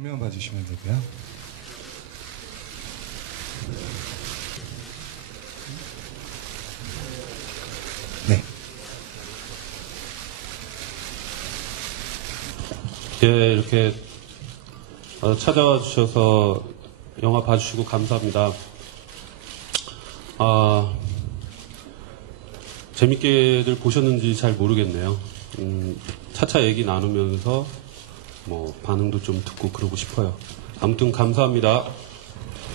정면 봐주시면 되고요. 네. 예, 이렇게 찾아와 주셔서 영화 봐주시고 감사합니다. 재밌게들 보셨는지 잘 모르겠네요. 차차 얘기 나누면서 뭐 반응도 좀 듣고 그러고 싶어요. 아무튼 감사합니다.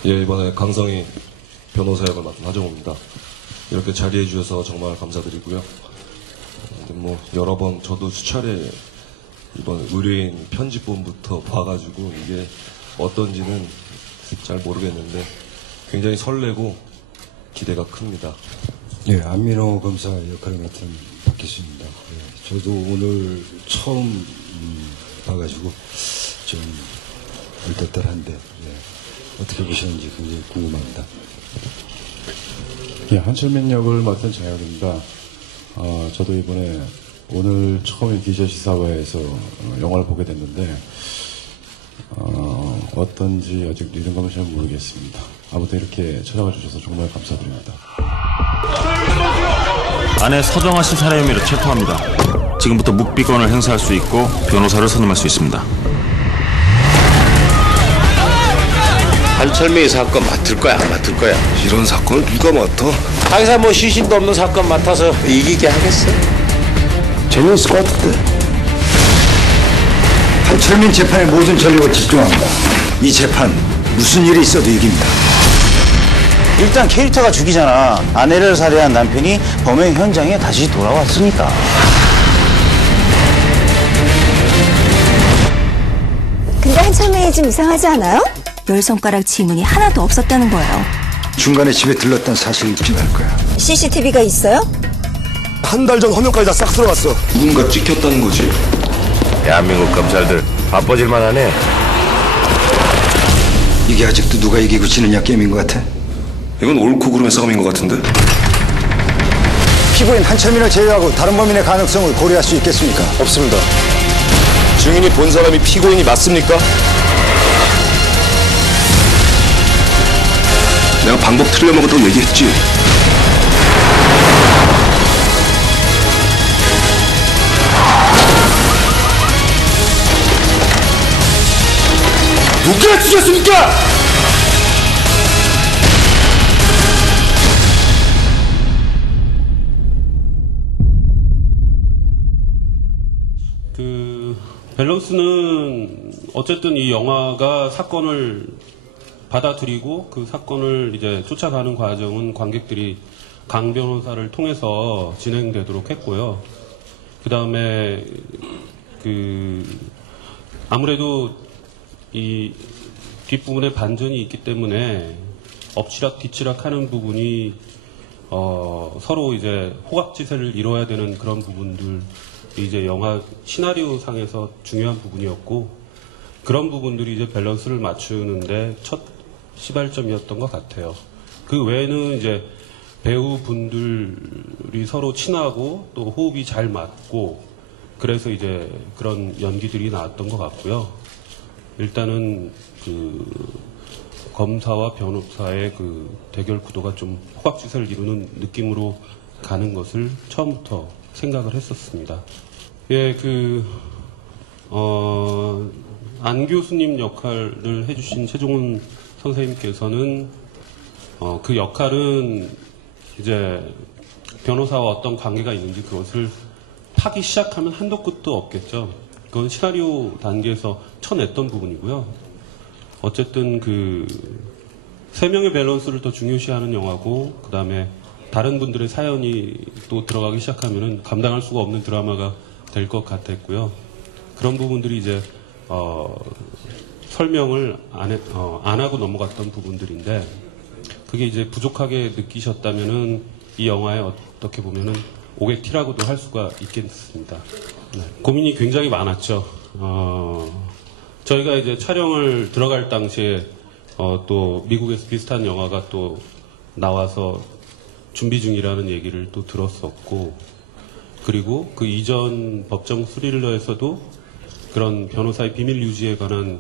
예, 이번에 강성희 변호사 역을 맡은 하정우입니다. 이렇게 자리해 주셔서 정말 감사드리고요. 뭐 여러 번 저도 수차례 이번 의뢰인 편집본부터 봐가지고 이게 어떤지는 잘 모르겠는데 굉장히 설레고 기대가 큽니다. 예, 안민호 검사 역할을 맡은 박기수입니다. 예, 저도 오늘 처음 봐가지고 좀 얼떨떨한데 어떻게 보시는지 굉장히 궁금합니다. 예, 한철민 역을 맡은 장혁입니다. 저도 이번에 오늘 처음에 기자시사회에서 영화를 보게 됐는데 어떤지 아직 리듬감을 잘 모르겠습니다. 아무튼 이렇게 찾아와 주셔서 정말 감사드립니다. 아내 서정아 씨 살해 혐의로 체포합니다. 지금부터 묵비권을 행사할 수 있고 변호사를 선임할 수 있습니다. 한철민이 사건 맡을 거야, 안 맡을 거야? 이런 사건을 누가 맡아? 항상 뭐 시신도 없는 사건 맡아서 이기게 하겠어? 재미있을 것 같은데. 한철민 재판의 모든 전력을 집중합니다. 이 재판 무슨 일이 있어도 이깁니다. 일단 캐릭터가 죽이잖아. 아내를 살해한 남편이 범행 현장에 다시 돌아왔으니까. 근데 한철민이 좀 이상하지 않아요? 열 손가락 지문이 하나도 없었다는 거예요. 중간에 집에 들렀던 사실을 입증할 거야. CCTV가 있어요? 한 달 전 화면까지 다 싹 들어갔어. 누군가 찍혔다는 거지. 대한민국 검찰들 바빠질만 하네. 이게 아직도 누가 이기고 지느냐 게임인 것 같아. 이건 옳고 그름의 싸움인 것 같은데? 피고인 한철민을 제외하고 다른 범인의 가능성을 고려할 수 있겠습니까? 없습니다. 증인이 본 사람이 피고인이 맞습니까? 내가 방법 틀려먹었다고 얘기했지. 누가 죽였습니까? 밸런스는 어쨌든 이 영화가 사건을 받아들이고 그 사건을 이제 쫓아가는 과정은 관객들이 강 변호사를 통해서 진행되도록 했고요. 그 다음에 아무래도 이 뒷부분에 반전이 있기 때문에 엎치락 뒤치락 하는 부분이 서로 이제 호각지세를 이뤄야 되는 그런 부분들 이제 영화 시나리오 상에서 중요한 부분이었고 그런 부분들이 이제 밸런스를 맞추는데 첫 시발점이었던 것 같아요. 그 외에는 이제 배우분들이 서로 친하고 또 호흡이 잘 맞고 그래서 이제 그런 연기들이 나왔던 것 같고요. 일단은 검사와 변호사의 대결 구도가 좀 호각지세를 이루는 느낌으로 가는 것을 처음부터 생각을 했었습니다. 예, 안 교수님 역할을 해주신 최종훈 선생님께서는 그 역할은 이제 변호사와 어떤 관계가 있는지 그것을 파기 시작하면 한도 끝도 없겠죠. 그건 시나리오 단계에서 쳐냈던 부분이고요. 어쨌든 세 명의 밸런스를 더 중요시하는 영화고 그 다음에 다른 분들의 사연이 또 들어가기 시작하면은 감당할 수가 없는 드라마가 될 것 같았고요. 그런 부분들이 이제 설명을 안 하고 넘어갔던 부분들인데 그게 이제 부족하게 느끼셨다면은 이 영화에 어떻게 보면은 오게티라고도 할 수가 있겠습니다. 네. 고민이 굉장히 많았죠. 저희가 이제 촬영을 들어갈 당시에 또 미국에서 비슷한 영화가 또 나와서 준비 중이라는 얘기를 또 들었었고 그리고 그 이전 법정 스릴러에서도 그런 변호사의 비밀 유지에 관한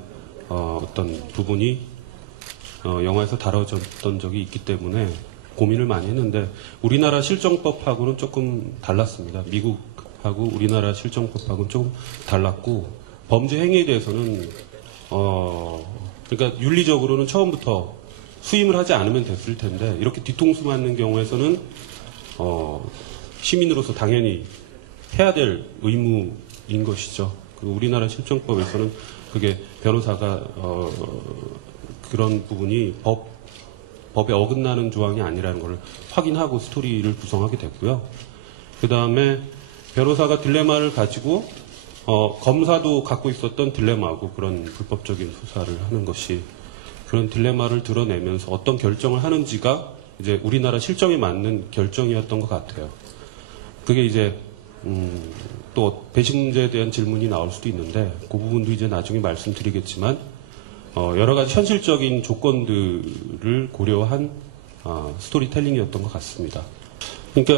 어떤 부분이 영화에서 다뤄졌던 적이 있기 때문에 고민을 많이 했는데 우리나라 실정법하고는 조금 달랐습니다. 미국하고 우리나라 실정법하고는 조금 달랐고 범죄 행위에 대해서는 그러니까 윤리적으로는 처음부터 수임을 하지 않으면 됐을 텐데 이렇게 뒤통수 맞는 경우에서는 시민으로서 당연히 해야 될 의무인 것이죠. 우리나라 실정법에서는 그게 변호사가 그런 부분이 법에 어긋나는 조항이 아니라는 걸 확인하고 스토리를 구성하게 됐고요. 그 다음에 변호사가 딜레마를 가지고 검사도 갖고 있었던 딜레마고 그런 불법적인 수사를 하는 것이 그런 딜레마를 드러내면서 어떤 결정을 하는지가 이제 우리나라 실정에 맞는 결정이었던 것 같아요. 그게 이제 또 배신 문제에 대한 질문이 나올 수도 있는데 그 부분도 이제 나중에 말씀드리겠지만 여러 가지 현실적인 조건들을 고려한 스토리텔링이었던 것 같습니다. 그러니까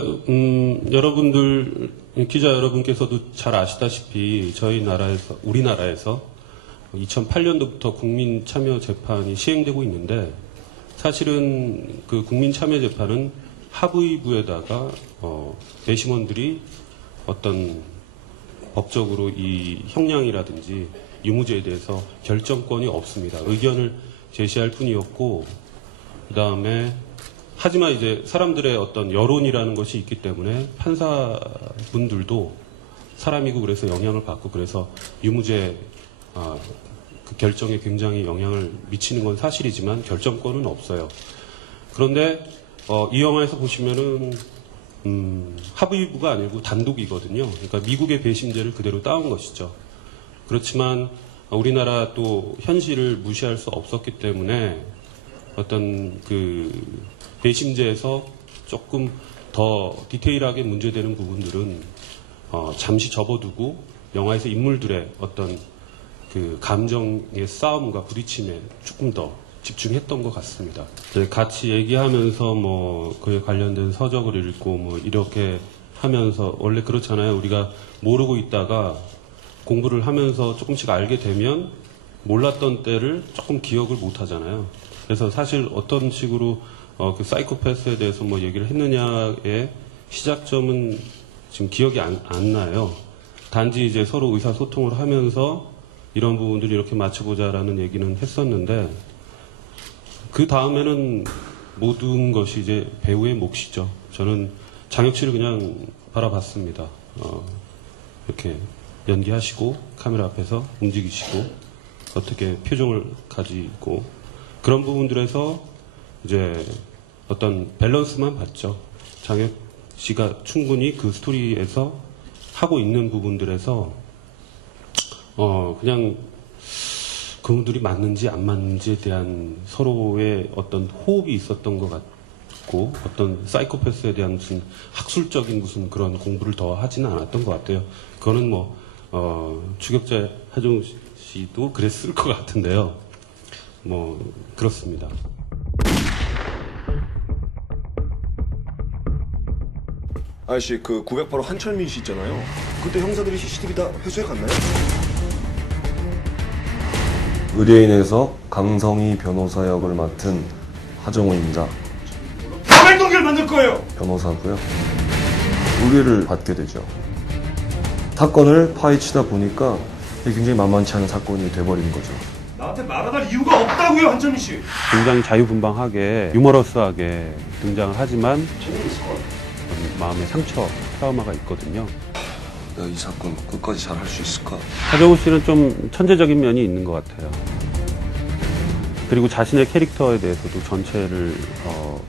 여러분들 기자 여러분께서도 잘 아시다시피 저희 나라에서 우리나라에서 2008년도부터 국민참여재판이 시행되고 있는데 사실은 그 국민참여재판은 합의부에다가 배심원들이 어떤 법적으로 이 형량이라든지 유무죄에 대해서 결정권이 없습니다. 의견을 제시할 뿐이었고 그 다음에 하지만 이제 사람들의 어떤 여론이라는 것이 있기 때문에 판사분들도 사람이고 그래서 영향을 받고 그래서 유무죄 그 결정에 굉장히 영향을 미치는 건 사실이지만 결정권은 없어요. 그런데 이 영화에서 보시면은 합의부가 아니고 단독이거든요. 그러니까 미국의 배심제를 그대로 따온 것이죠. 그렇지만 우리나라 또 현실을 무시할 수 없었기 때문에 어떤 그 배심제에서 조금 더 디테일하게 문제되는 부분들은 잠시 접어두고 영화에서 인물들의 어떤 그 감정의 싸움과 부딪힘에 조금 더 집중했던 것 같습니다. 같이 얘기하면서 뭐 그에 관련된 서적을 읽고 뭐 이렇게 하면서 원래 그렇잖아요. 우리가 모르고 있다가 공부를 하면서 조금씩 알게 되면 몰랐던 때를 조금 기억을 못 하잖아요. 그래서 사실 어떤 식으로 그 사이코패스에 대해서 뭐 얘기를 했느냐의 시작점은 지금 기억이 안 나요. 단지 이제 서로 의사소통을 하면서 이런 부분들을 이렇게 맞춰보자라는 얘기는 했었는데 그 다음에는 모든 것이 이제 배우의 몫이죠. 저는 장혁 씨를 그냥 바라봤습니다. 이렇게 연기하시고 카메라 앞에서 움직이시고 어떻게 표정을 가지고 그런 부분들에서 이제 어떤 밸런스만 봤죠. 장혁 씨가 충분히 그 스토리에서 하고 있는 부분들에서 그냥 그분들이 맞는지 안 맞는지에 대한 서로의 어떤 호흡이 있었던 것 같고 어떤 사이코패스에 대한 무슨 학술적인 무슨 그런 공부를 더 하지는 않았던 것 같아요. 그거는 뭐 추격자 하정우 씨도 그랬을 것 같은데요. 뭐 그렇습니다. 아저씨 그 908호 한철민 씨 있잖아요. 그때 형사들이 CCTV 다 회수해 갔나요? 의뢰인에서 강성희 변호사 역을 맡은 하정우입니다. 사발동기를 만들 거예요. 변호사고요. 의뢰를 받게 되죠. 사건을 파헤치다 보니까 굉장히 만만치 않은 사건이 돼버린 거죠. 나한테 말아달 이유가 없다고요, 한철민 씨. 굉장히 자유분방하게 유머러스하게 등장을 하지만 마음의 상처, 트라우마가 있거든요. 내가 이 사건 끝까지 잘 할 수 있을까? 하정우 씨는 좀 천재적인 면이 있는 것 같아요. 그리고 자신의 캐릭터에 대해서도 전체를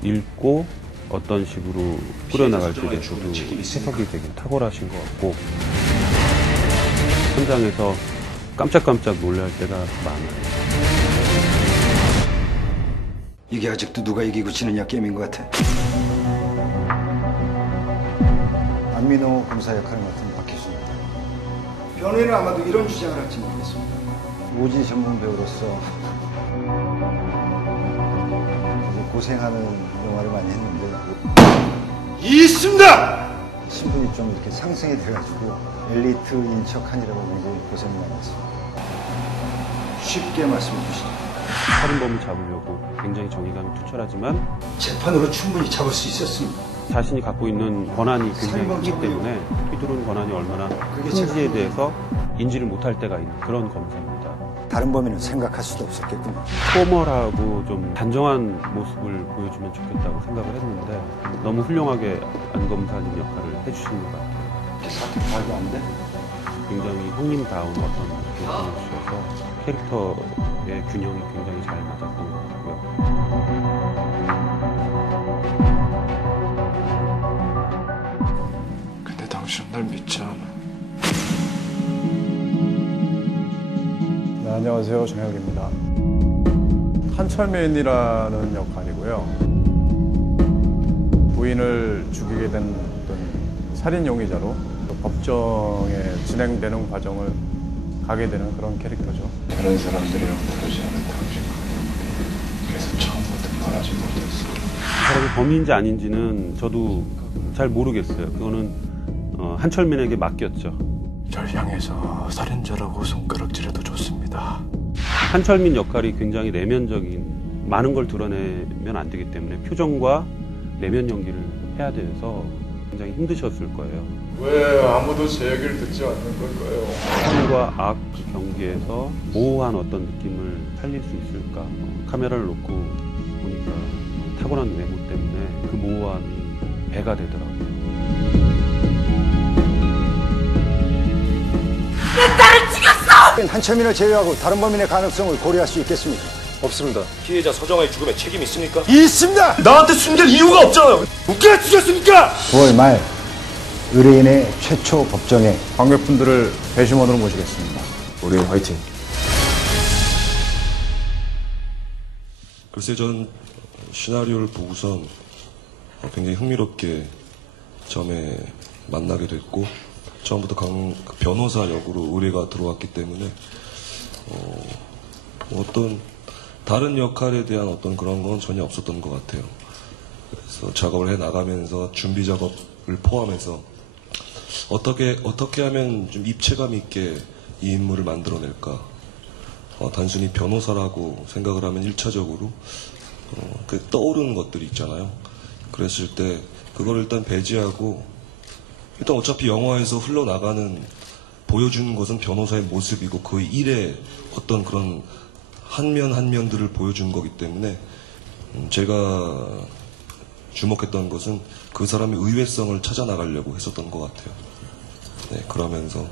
읽고 어떤 식으로 꾸려나갈지에 대해서도 해석이 되게 탁월하신 것 같고 현장에서 깜짝깜짝 놀랄 때가 많아요. 이게 아직도 누가 이기고 지느냐 게임인 것 같아. 안민호 검사 역할을 맡은 박희수입니다. 변호인은 아마도 이런 주장을 할지 모르겠습니다. 오지 전문 배우로서 고생하는 영화를 많이 했는데 있습니다! 신분이 좀 이렇게 상승이 돼가지고 엘리트인 척하느라고 굉장히 고생을 많이 했습니다. 쉽게 말씀해 주시죠. 살인범을 잡으려고 굉장히 정의감이 투철하지만 재판으로 충분히 잡을 수 있었습니다. 자신이 갖고 있는 권한이 굉장히 크기 때문에 휘두른 권한이 얼마나 큰지에 대해서 인지를 못할 때가 있는 그런 검사입니다. 다른 범인은 생각할 수도 없었겠군요. 포멀하고 좀 단정한 모습을 보여주면 좋겠다고 생각을 했는데 너무 훌륭하게 안 검사님 역할을 해주시는 것 같아요. 사태 파악이 안 돼? 굉장히 형님다운 어떤 모습을 보여주셔서 캐릭터의 균형이 굉장히 잘 맞았던 것 같고요. 근데 당신은 날 믿지 않아. 네, 안녕하세요. 정혁입니다. 한철민이라는 역할이고요. 부인을 죽이게 된 어떤 살인 용의자로 법정에 진행되는 과정을 가게 되는 그런 캐릭터죠. 다른 사람들이랑 다르지 않은 당신. 그래서 처음부터 말하지 못했어. 그 사람이 범인인지 아닌지는 저도 잘 모르겠어요. 그거는 한철민에게 맡겼죠. 절 향해서 살인자라고 손가락질해도 좋습니다. 한철민 역할이 굉장히 내면적인 많은 걸 드러내면 안 되기 때문에 표정과 내면 연기를 해야 돼서 굉장히 힘드셨을 거예요. 왜 아무도 제 얘기를 듣지 않는 걸까요? 선과 악 그 경계에서 모호한 어떤 느낌을 살릴 수 있을까? 카메라를 놓고 보니까 타고난 외모 때문에 그 모호함이 배가 되더라고요. 한철민을 제외하고 다른 범인의 가능성을 고려할 수 있겠습니까? 없습니다. 피해자 서정아의 죽음에 책임 있습니까? 있습니다! 나한테 숨길 이유가 없잖아요. 누가 죽였습니까? 9월 말 의뢰인의 최초 법정에 관객분들을 배심원으로 모시겠습니다. 우리 화이팅. 글쎄 전 시나리오를 보고선 굉장히 흥미롭게 처음에 만나게 됐고 처음부터 변호사 역으로 의뢰가 들어왔기 때문에 어떤 다른 역할에 대한 어떤 그런 건 전혀 없었던 것 같아요. 그래서 작업을 해 나가면서 준비 작업을 포함해서 어떻게 하면 좀 입체감 있게 이 인물을 만들어낼까. 단순히 변호사라고 생각을 하면 1차적으로 그 떠오르는 것들이 있잖아요. 그랬을 때 그걸 일단 배제하고 일단 어차피 영화에서 흘러나가는 보여주는 것은 변호사의 모습이고 그 일의 어떤 그런 한면 한면들을 보여준 거기 때문에 제가 주목했던 것은 그 사람의 의외성을 찾아 나가려고 했었던 것 같아요. 네, 그러면서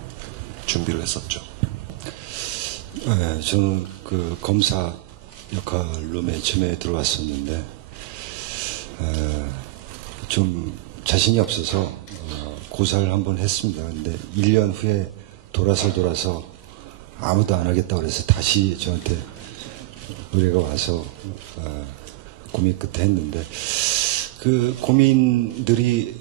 준비를 했었죠. 네, 저는 그 검사 역할로 맨 처음에 들어왔었는데 좀 자신이 없어서 고사를 한번 했습니다. 근데 1년 후에 돌아서 아무도 안 하겠다고 그래서 다시 저한테 의뢰가 와서 고민 끝에 했는데 그 고민들이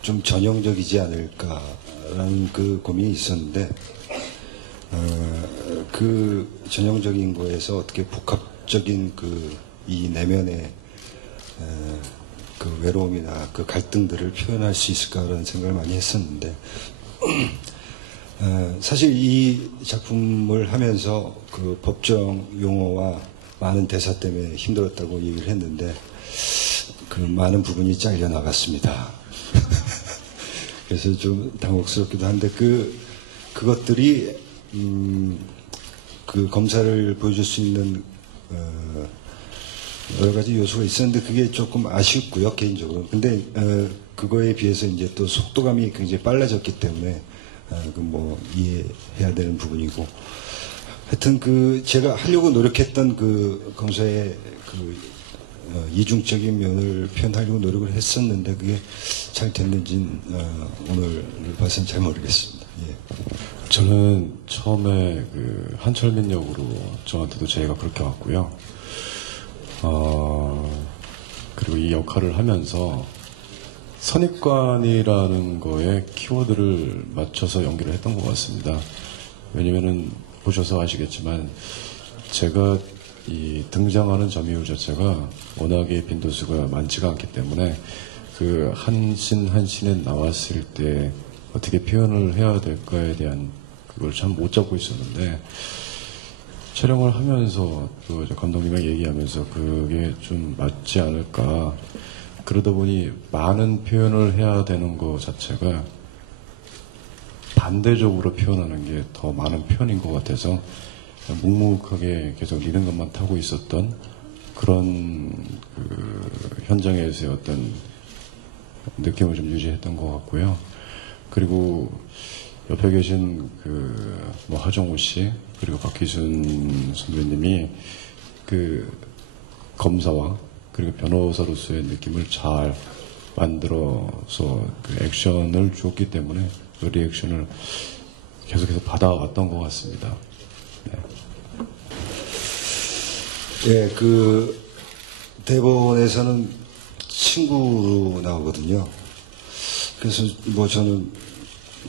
좀 전형적이지 않을까라는 그 고민이 있었는데 그 전형적인 거에서 어떻게 복합적인 이 내면의 그 외로움이나 그 갈등들을 표현할 수 있을까라는 생각을 많이 했었는데 사실 이 작품을 하면서 그 법정 용어와 많은 대사 때문에 힘들었다고 얘기를 했는데 그 많은 부분이 잘려 나갔습니다. 그래서 좀 당혹스럽기도 한데 그것들이 그 검사를 보여줄 수 있는 여러 가지 요소가 있었는데 그게 조금 아쉽고요, 개인적으로. 근데 그거에 비해서 이제 또 속도감이 굉장히 빨라졌기 때문에 뭐 이해해야 되는 부분이고, 하여튼 제가 하려고 노력했던 그 검사의 이중적인 면을 표현하려고 노력을 했었는데 그게 잘 됐는지는 오늘 봐서는 잘 모르겠습니다. 예. 저는 처음에 그 한철민 역으로 저한테도 제의가 그렇게 왔고요. 그리고 이 역할을 하면서 선입관이라는 거에 키워드를 맞춰서 연기를 했던 것 같습니다. 왜냐면은 보셔서 아시겠지만 제가 이 등장하는 점유율 자체가 워낙에 빈도수가 많지가 않기 때문에 그 한 씬 한 씬에 나왔을 때 어떻게 표현을 해야 될까에 대한 그걸 참 못 잡고 있었는데 촬영을 하면서 또 이제 감독님이랑 얘기하면서 그게 좀 맞지 않을까. 그러다 보니 많은 표현을 해야 되는 것 자체가 반대적으로 표현하는 게 더 많은 표현인 것 같아서 묵묵하게 계속 리듬감만 타고 있었던 그런 그 현장에서의 어떤 느낌을 좀 유지했던 것 같고요. 그리고 옆에 계신 뭐 하정우 씨 그리고 박희순 선배님이 그 검사와 그리고 변호사로서의 느낌을 잘 만들어서 그 액션을 줬기 때문에 그 리액션을 계속해서 받아왔던 것 같습니다. 네. 예, 그 대본에서는 친구로 나오거든요. 그래서 뭐 저는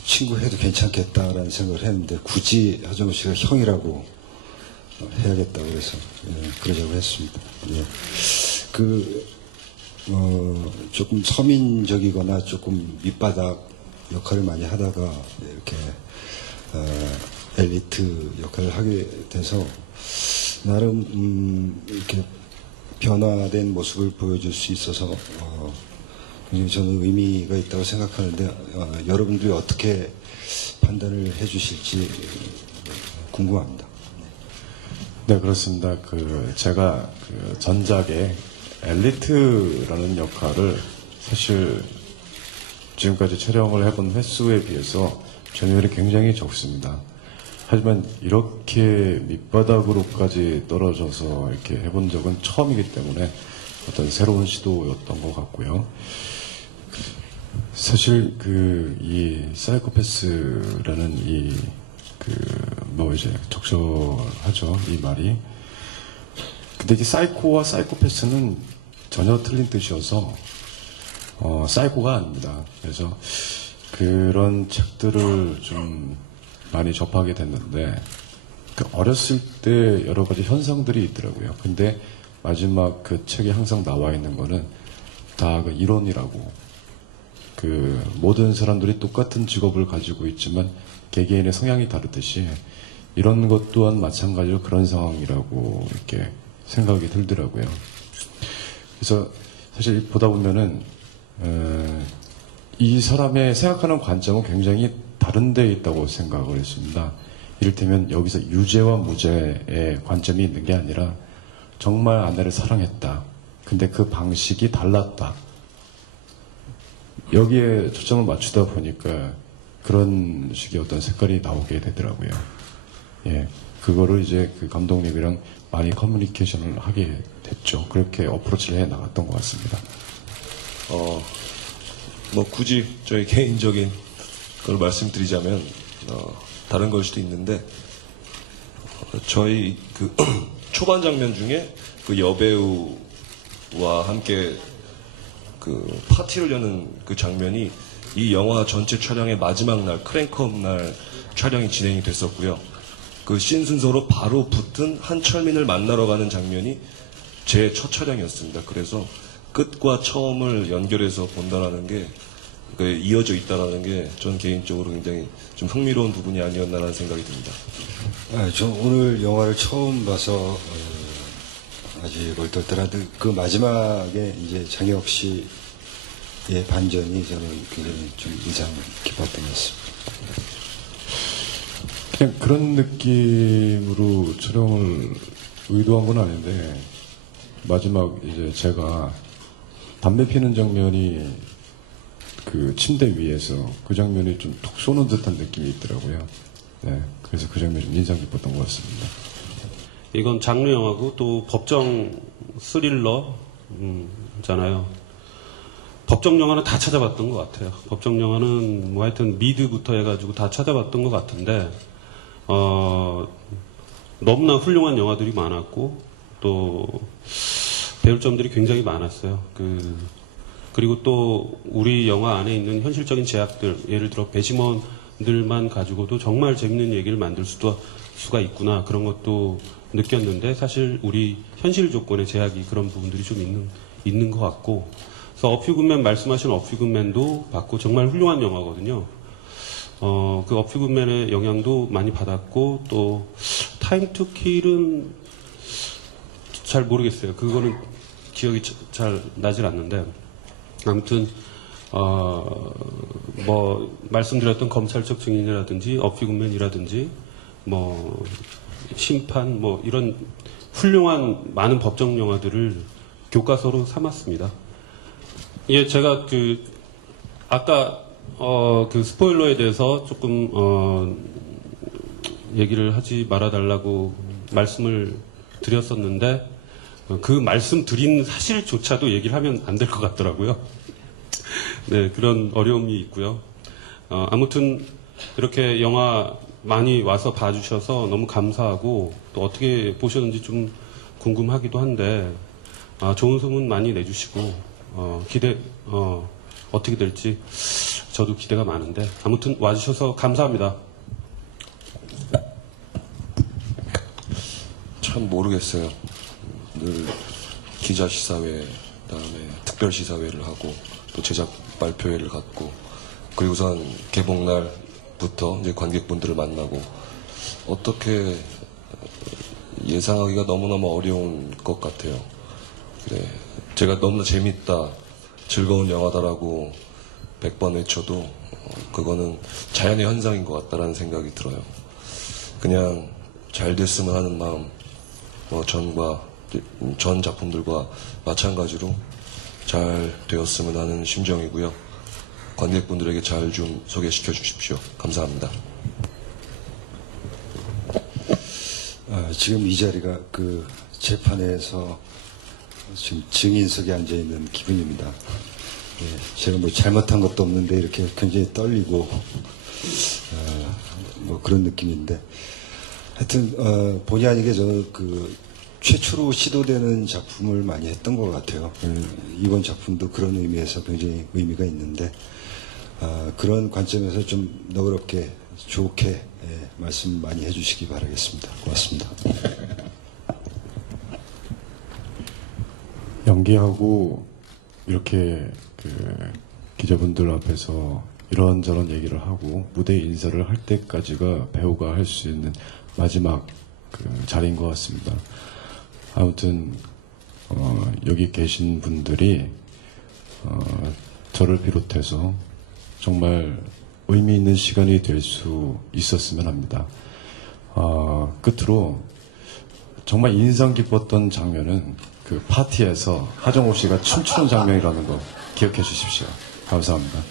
친구 해도 괜찮겠다라는 생각을 했는데 굳이 하정우 씨가 형이라고 해야겠다고 그래서 그러자고 했습니다. 예. 조금 서민적이거나 조금 밑바닥 역할을 많이 하다가 이렇게 엘리트 역할을 하게 돼서 나름 이렇게 변화된 모습을 보여줄 수 있어서 굉장히 저는 의미가 있다고 생각하는데 여러분들이 어떻게 판단을 해주실지 궁금합니다. 네, 그렇습니다. 제가 전작의 엘리트라는 역할을 사실 지금까지 촬영을 해본 횟수에 비해서 점유율이 굉장히 적습니다. 하지만 이렇게 밑바닥으로까지 떨어져서 이렇게 해본 적은 처음이기 때문에 어떤 새로운 시도였던 것 같고요. 사실 이 사이코패스라는 뭐 이제 적절하죠, 이 말이. 근데 이제 사이코와 사이코패스는 전혀 틀린 뜻이어서 사이코가 아닙니다. 그래서 그런 책들을 좀 많이 접하게 됐는데 어렸을 때 여러 가지 현상들이 있더라고요. 근데 마지막 그 책에 항상 나와 있는 거는 다 그 이론이라고. 모든 사람들이 똑같은 직업을 가지고 있지만 개개인의 성향이 다르듯이 이런 것 또한 마찬가지로 그런 상황이라고 이렇게 생각이 들더라고요. 그래서 사실 보다 보면은 이 사람의 생각하는 관점은 굉장히 다른 데 있다고 생각을 했습니다. 이를테면 여기서 유죄와 무죄의 관점이 있는 게 아니라 정말 아내를 사랑했다. 근데 그 방식이 달랐다. 여기에 초점을 맞추다 보니까 그런 식의 어떤 색깔이 나오게 되더라고요. 예, 그거를 이제 그 감독님이랑 많이 커뮤니케이션을 하게 됐죠. 그렇게 어프로치를 해 나갔던 것 같습니다. 뭐 굳이 저희 개인적인 걸 말씀드리자면 다른 걸 수도 있는데 저희 그 초반 장면 중에 그 여배우와 함께 그 파티를 여는 그 장면이 이 영화 전체 촬영의 마지막 날 크랭크업 날 촬영이 진행이 됐었고요. 그 씬 순서로 바로 붙은 한철민을 만나러 가는 장면이 제 첫 촬영이었습니다. 그래서 끝과 처음을 연결해서 본다라는 게 이어져 있다라는 게 전 개인적으로 굉장히 좀 흥미로운 부분이 아니었나라는 생각이 듭니다. 저 오늘 영화를 처음 봐서 아직 얼떨떨한데 그 마지막에 이제 장혁 씨의 반전이 저는 굉장히 좀 인상 깊었던 것 같습니다. 그냥 그런 느낌으로 촬영을 의도한 건 아닌데 마지막 이제 제가 담배 피는 장면이 그 침대 위에서 그 장면이 좀 톡 쏘는 듯한 느낌이 있더라고요. 네, 그래서 그 장면이 좀 인상 깊었던 것 같습니다. 이건 장르 영화고 또 법정 스릴러잖아요. 법정 영화는 다 찾아봤던 것 같아요. 법정 영화는 뭐 하여튼 미드부터 해가지고 다 찾아봤던 것 같은데 너무나 훌륭한 영화들이 많았고 또 배울 점들이 굉장히 많았어요. 그리고 또 우리 영화 안에 있는 현실적인 제약들, 예를 들어 배심원들만 가지고도 정말 재밌는 얘기를 만들 수가 있구나, 그런 것도 느꼈는데 사실 우리 현실 조건의 제약이 그런 부분들이 좀 있는 것 같고, 그래서 어퓨근맨 말씀하신 어퓨근맨도 봤고 정말 훌륭한 영화거든요. 그 어퓨근맨의 영향도 많이 받았고 또 타임 투 킬은 잘 모르겠어요. 그거는 기억이 잘 나질 않는데 아무튼 뭐 말씀드렸던 검찰적 증인이라든지 업비군맨이라든지 뭐 심판 뭐 이런 훌륭한 많은 법정 영화들을 교과서로 삼았습니다. 예, 제가 아까 그 스포일러에 대해서 조금 얘기를 하지 말아달라고 말씀을 드렸었는데 그 말씀 드린 사실조차도 얘기를 하면 안 될 것 같더라고요. 네, 그런 어려움이 있고요. 아무튼 이렇게 영화 많이 와서 봐주셔서 너무 감사하고 또 어떻게 보셨는지 좀 궁금하기도 한데 좋은 소문 많이 내주시고 어떻게 될지 저도 기대가 많은데 아무튼 와주셔서 감사합니다. 참 모르겠어요. 늘 기자 시사회, 그다음에 특별 시사회를 하고 또 제작 발표회를 갖고 그리고선 개봉날부터 이제 관객분들을 만나고 어떻게 예상하기가 너무너무 어려운 것 같아요. 그래, 제가 너무나 재밌다, 즐거운 영화다라고 100번 외쳐도 그거는 자연의 현상인 것 같다라는 생각이 들어요. 그냥 잘 됐으면 하는 마음, 전 작품들과 마찬가지로 잘 되었으면 하는 심정이고요. 관객분들에게 잘 좀 소개시켜 주십시오. 감사합니다. 지금 이 자리가 그 재판에서 지금 증인석에 앉아 있는 기분입니다. 예, 제가 뭐 잘못한 것도 없는데 이렇게 굉장히 떨리고 뭐 그런 느낌인데 하여튼 본의 아니게 저는 최초로 시도되는 작품을 많이 했던 것 같아요. 이번 작품도 그런 의미에서 굉장히 의미가 있는데 그런 관점에서 좀 너그럽게 좋게 말씀 많이 해주시기 바라겠습니다. 고맙습니다. 연기하고 이렇게 기자분들 앞에서 이런저런 얘기를 하고 무대 인사를 할 때까지가 배우가 할 수 있는 마지막 자리인 것 같습니다. 아무튼 여기 계신 분들이 저를 비롯해서 정말 의미 있는 시간이 될 수 있었으면 합니다. 끝으로 정말 인상 깊었던 장면은 그 파티에서 하정우 씨가 춤추는 장면이라는 거 기억해 주십시오. 감사합니다.